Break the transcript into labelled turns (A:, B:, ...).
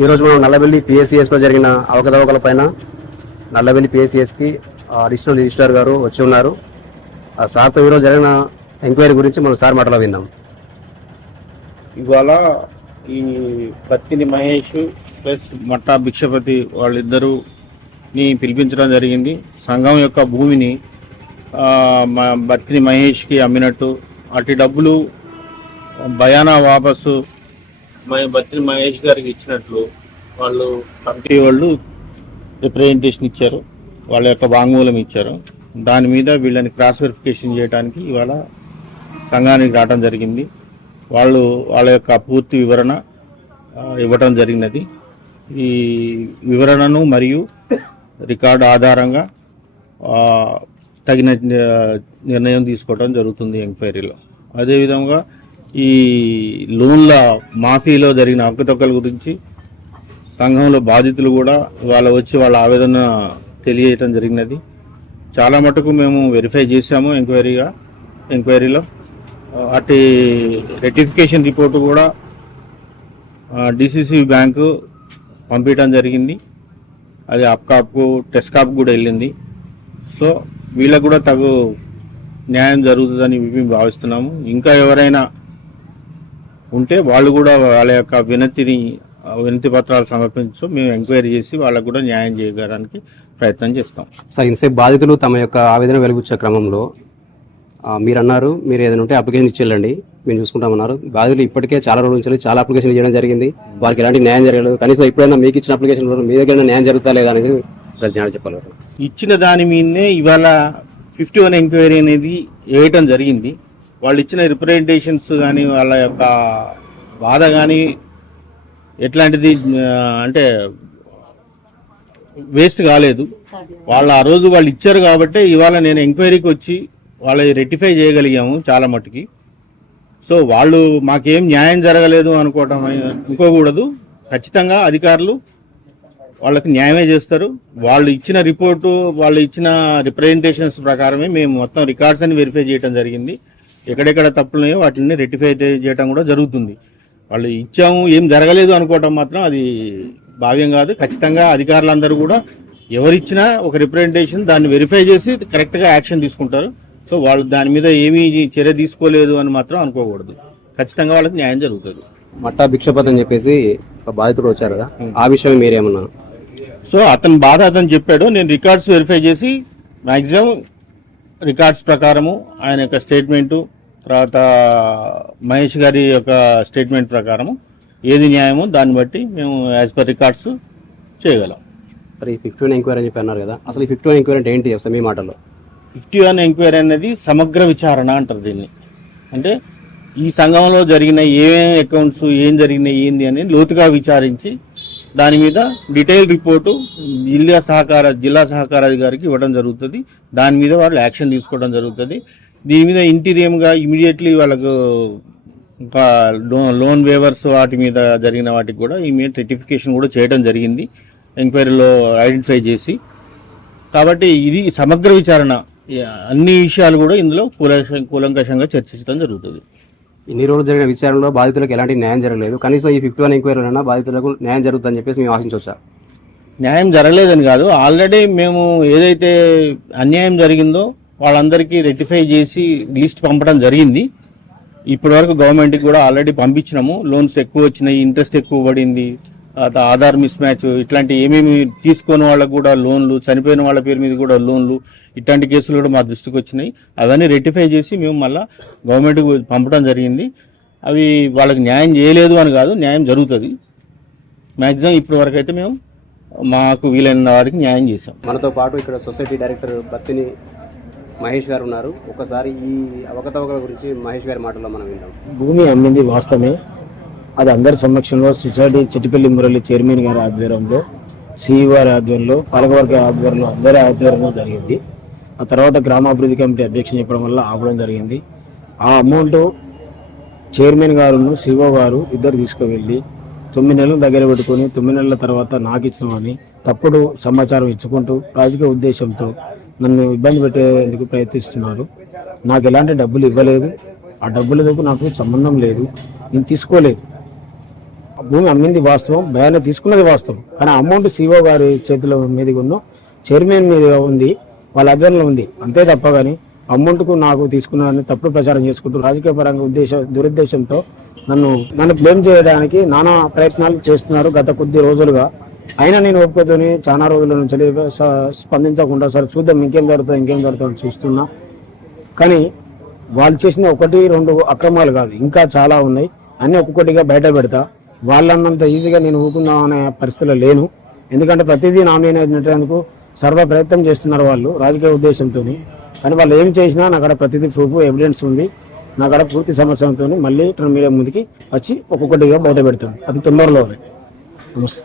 A: ఈరోజు మనం నల్లబెల్లి పిఎస్సిఎస్లో జరిగిన అవకతవకల పైన నల్లబెల్లి పిఎస్సిఎస్కి అడిషనల్ రిజిస్ట్రార్ గారు వచ్చి ఉన్నారు. ఆ సార్తో ఈరోజు జరిగిన ఎంక్వైరీ గురించి మనం సార్ మాటలో విందాం.
B: ఇవాళ ఈ పత్తిని మహేష్ ప్లస్ మట్టా భిక్షపతి వాళ్ళిద్దరూ ని పిలిపించడం జరిగింది. సంఘం యొక్క భూమిని ఆ, మా మహేష్కి అమ్మినట్టు. అటు డబ్బులు భయానా వాపసు మ- మహేష్ గారికి ఇచ్చినట్లు వాళ్ళు కంపెనీ వాళ్ళు రిప్రజెంటేషన్ ఇచ్చారు. వాళ్ళ యొక్క వాంగ్మూలం ఇచ్చారు. దాని మీద వీళ్ళని క్రాస్ వెరిఫికేషన్ చేయడానికి ఇవాళ సంఘానికి రావడం జరిగింది. వాళ్ళు వాళ్ళ యొక్క పూర్తి వివరణ ఇవ్వడం ఇవ్వటం జరిగినది. ఈ వివరణను మరియు రికార్డు ఆధారంగా తగిన నిర్ణయం తీసుకోవడం జరుగుతుంది ఎంక్వైరీలో అదేవిధంగా ఈ లోన్ల మాఫీలో జరిగిన అవకతవకల గురించి సంఘంలో బాధితులు కూడా వాళ్ళ వచ్చి వాళ్ళ ఆవేదన తెలియజేయటం జరిగినది. చాలా మటుకు మేము వెరిఫై చేశాము ఎంక్వైరీగా ఎంక్వైరీలో. అటు రెటిఫికేషన్ రిపోర్టు కూడా డిసిసి బ్యాంకు పంపించడం జరిగింది. అది అప్కాప్కు టెస్కాప్ కూడా వెళ్ళింది. సో వీళ్ళకు కూడా తగు న్యాయం జరుగుతుందని మేము భావిస్తున్నాము. ఇంకా ఎవరైనా ఉంటే వాళ్ళు కూడా వాళ్ళ యొక్క వినతిని వినతి పత్రాలు సమర్పించు మేము ఎంక్వైరీ చేసి వాళ్ళకు కూడా న్యాయం చేయడానికి ప్రయత్నం చేస్తాం.
A: సార్ ఇంతసేపు బాధితులు తమ యొక్క ఆవేదన వెలుగుచ్చే క్రమంలో మీరు అన్నారు మీరు ఏదైనా ఉంటే అప్లికేషన్ ఇచ్చేళ్ళండి. మేము చూసుకుంటామన్నారు. బాధితులు ఇప్పటికే చాలా రోజుల నుంచి చాలా అప్లికేషన్ చేయడం జరిగింది. వారికి ఎలాంటి న్యాయం జరగలేదు. కనీసం ఎప్పుడైనా మీకు ఇచ్చిన అప్లికేషన్ మీ దగ్గర న్యాయం జరుగుతా లేదా అనేది సార్ చెప్పాలి
B: ఇచ్చిన దాని మీదనే ఇవాళ ఫిఫ్టీ వన్ ఎంక్వైరీ అనేది వేయటం జరిగింది. వాళ్ళు ఇచ్చిన రిప్రజెంటేషన్స్ కానీ వాళ్ళ యొక్క బాధ కానీ ఎట్లాంటిది అంటే వేస్ట్ కాలేదు. వాళ్ళు ఆ రోజు వాళ్ళు ఇచ్చారు కాబట్టి ఇవాళ నేను ఎంక్వైరీకి వచ్చి వాళ్ళని రెక్టిఫై చేయగలిగాము చాలా మట్టుకి సో వాళ్ళు మాకేం న్యాయం జరగలేదు అనుకోవటం అనుకోకూడదు. ఖచ్చితంగా అధికారులు వాళ్ళకి న్యాయమే చేస్తారు. వాళ్ళు ఇచ్చిన రిపోర్టు వాళ్ళు ఇచ్చిన రిప్రజెంటేషన్స్ ప్రకారమే మేము మొత్తం రికార్డ్స్ అని వెరిఫై చేయడం జరిగింది. ఎక్కడెక్కడ తప్పులున్నాయో వాటిని రెక్టిఫై చేయడం కూడా జరుగుతుంది. వాళ్ళు ఇచ్చాము ఏం జరగలేదు అనుకోవటం మాత్రం అది భావ్యం కాదు. ఖచ్చితంగా అధికారులందరూ కూడా ఎవరిచ్చినా ఒక రిప్రజెంటేషన్ దాన్ని వెరిఫై చేసి కరెక్ట్గా యాక్షన్ తీసుకుంటారు. సో వాళ్ళు దాని మీద ఏమీ చర్య తీసుకోలేదు అని మాత్రం అనుకోకూడదు. ఖచ్చితంగా వాళ్ళకి న్యాయం జరుగుతుంది.
A: మట్టా భిక్షపతి అని చెప్పేసి ఒక బాధితుడు వచ్చారు కదా ఆ విషయం మీరేమన్నా?
B: సో అతని బాధ అతను చెప్పాడు నేను రికార్డ్స్ వెరిఫై చేసి మ్యాక్సిమం రికార్డ్స్ ప్రకారము ఆయన యొక్క స్టేట్మెంటు తర్వాత మహేష్ గారి యొక్క స్టేట్మెంట్ ప్రకారము ఏది న్యాయమో దాన్ని బట్టి మేము యాజ్ పర్ రికార్డ్స్ చేయగలం.
A: సరే ఈ ఫిఫ్టీ వన్ ఎంక్వైరీ అని చెప్పి అన్నారు కదా అసలు ఈ ఫిఫ్టీ వన్ ఎంక్వైరీ అంటే ఏంటి? అసలు మీ మాటల్లో.
B: ఫిఫ్టీ వన్ ఎంక్వైరీ అనేది సమగ్ర విచారణ అంటారు దీన్ని. అంటే ఈ సంఘంలో జరిగిన ఏమేమి అకౌంట్స్ ఏం జరిగినాయి ఏంది అని లోతుగా విచారించి దాని మీద డీటెయిల్ రిపోర్టు జిల్లా సహకార జిల్లా సహకార అధికారికి ఇవ్వడం జరుగుతుంది. దాని మీద వాళ్ళు యాక్షన్ తీసుకోవడం జరుగుతుంది. దీని మీద ఇంటీరియంగా ఇమీడియట్లీ వాళ్ళకు లోన్ వేవర్స్ వాటి మీద జరిగిన వాటికి కూడా ఇమీడియట్ రెటిఫికేషన్ కూడా చేయడం జరిగింది. ఎంక్వైరీలో ఐడెంటిఫై చేసి. కాబట్టి ఇది సమగ్ర విచారణ. అన్ని విషయాలు కూడా ఇందులో కూలంకష- కూలంకషంగా చర్చించడం జరుగుతుంది.
A: ఇన్ని రోజులు జరిగిన విచారణలో బాధితులకు ఎలాంటి న్యాయం జరగలేదు. కనీసం ఈ ఫిఫ్టీ వన్ ఎంక్వైరీలో బాధితులకు న్యాయం జరుగుతుందని చెప్పేసి మేము ఆశించవచ్చా?
B: న్యాయం జరగలేదని కాదు. ఆల్రెడీ మేము ఏదైతే అన్యాయం జరిగిందో వాళ్ళందరికీ రెక్టిఫై చేసి లిస్ట్ పంపడం జరిగింది. ఇప్పటి వరకు గవర్నమెంట్కి కూడా ఆల్రెడీ పంపించినాము. లోన్స్ ఎక్కువ వచ్చినాయి ఇంట్రెస్ట్ ఎక్కువ పడింది. ఆధార్ మిస్ మ్యాచ్ ఇట్లాంటి ఏమేమి తీసుకొని వాళ్ళకు కూడా లోన్లు చనిపోయిన వాళ్ళ పేరు మీద కూడా లోన్లు ఇట్లాంటి కేసులు కూడా మా దృష్టికి వచ్చినాయి. అవన్నీ రెక్టిఫై చేసి మేము మళ్ళీ గవర్నమెంట్కి పంపడం జరిగింది. అవి వాళ్ళకి న్యాయం చేయలేదు అని కాదు న్యాయం జరుగుతుంది. మ్యాక్సిమం ఇప్పటి వరకు అయితే మేము మాకు వీలైన వారికి న్యాయం చేశాం.
A: మనతో పాటు ఇక్కడ సొసైటీ డైరెక్టర్ బత్తిని మహేష్ గారు ఉన్నారు. ఒకసారి ఈ అవకతవకల గురించి మహేష్ గారి మాటల్లో మనం విందాం.
C: భూమి అమ్మింది వాస్తవమే. అది అందరి సమక్షంలో సొసైటీ చిట్టిపల్లి మురళి చైర్మన్ గారి ఆధ్వర్యంలో సిఇ గారి ఆధ్వర్యంలో పాలకవర్గ ఆధ్వర్యంలో అందరి ఆధ్వర్యంలో జరిగింది. ఆ తర్వాత గ్రామాభివృద్ధి కమిటీ అధ్యక్షుని చెప్పడం వల్ల ఆపడం జరిగింది. ఆ అమౌంట్ చైర్మన్ గారును సిఓ గారు ఇద్దరు తీసుకువెళ్ళి తొమ్మిది నెలలు దగ్గర పెట్టుకొని తొమ్మిది నెలల తర్వాత నాకు ఇచ్చినామని తప్పుడు సమాచారం ఇచ్చుకుంటూ రాజకీయ ఉద్దేశంతో నన్ను ఇబ్బంది పెట్టేందుకు ప్రయత్నిస్తున్నారు. నాకు ఎలాంటి డబ్బులు ఇవ్వలేదు. ఆ డబ్బులతో నాకు సంబంధం లేదు. నేను తీసుకోలేదు. భూమి అమ్మింది వాస్తవం బయానే తీసుకున్నది వాస్తవం. కానీ అమౌంట్ సిఓ గారి చేతిలో మీద ఉన్న చైర్మన్ మీద ఉంది వాళ్ళ అధ్వర్యంలో ఉంది. అంతే తప్ప కానీ అమౌంట్కు నాకు తీసుకున్నానని తప్పుడు ప్రచారం చేసుకుంటూ రాజకీయ పరంగా ఉద్దేశ దురుద్దేశంతో నన్ను నన్ను బ్లేమ్ చేయడానికి నానా ప్రయత్నాలు చేస్తున్నారు గత కొద్ది రోజులుగా. అయినా నేను ఒప్పుకోతోని చాలా రోజుల నుంచి స్పందించకుండా సరే చూద్దాం ఇంకేం జరుగుతుంది ఇంకేం జరుగుతుంది చూస్తున్నా. కానీ వాళ్ళు చేసిన ఒకటి రెండు అక్రమాలు కాదు ఇంకా చాలా ఉన్నాయి. అన్ని ఒక్కొక్కటిగా బయట పెడతా. వాళ్ళన్నంత ఈజీగా నేను ఊకుందాం అనే పరిస్థితిలో లేను. ఎందుకంటే ప్రతిదీ నా అయినట్టు సర్వ ప్రయత్నం చేస్తున్నారు వాళ్ళు రాజకీయ ఉద్దేశంతో కానీ వాళ్ళు ఏం చేసినా నా కాడ ప్రతిదీ ప్రూఫ్ ఎవిడెన్స్ ఉంది. నా కాడ పూర్తి సమస్యలతో మళ్ళీ మీడియా ముందుకి వచ్చి ఒక్కొక్కటిగా బయట పెడతాను. అది తొందరలో నమస్తే.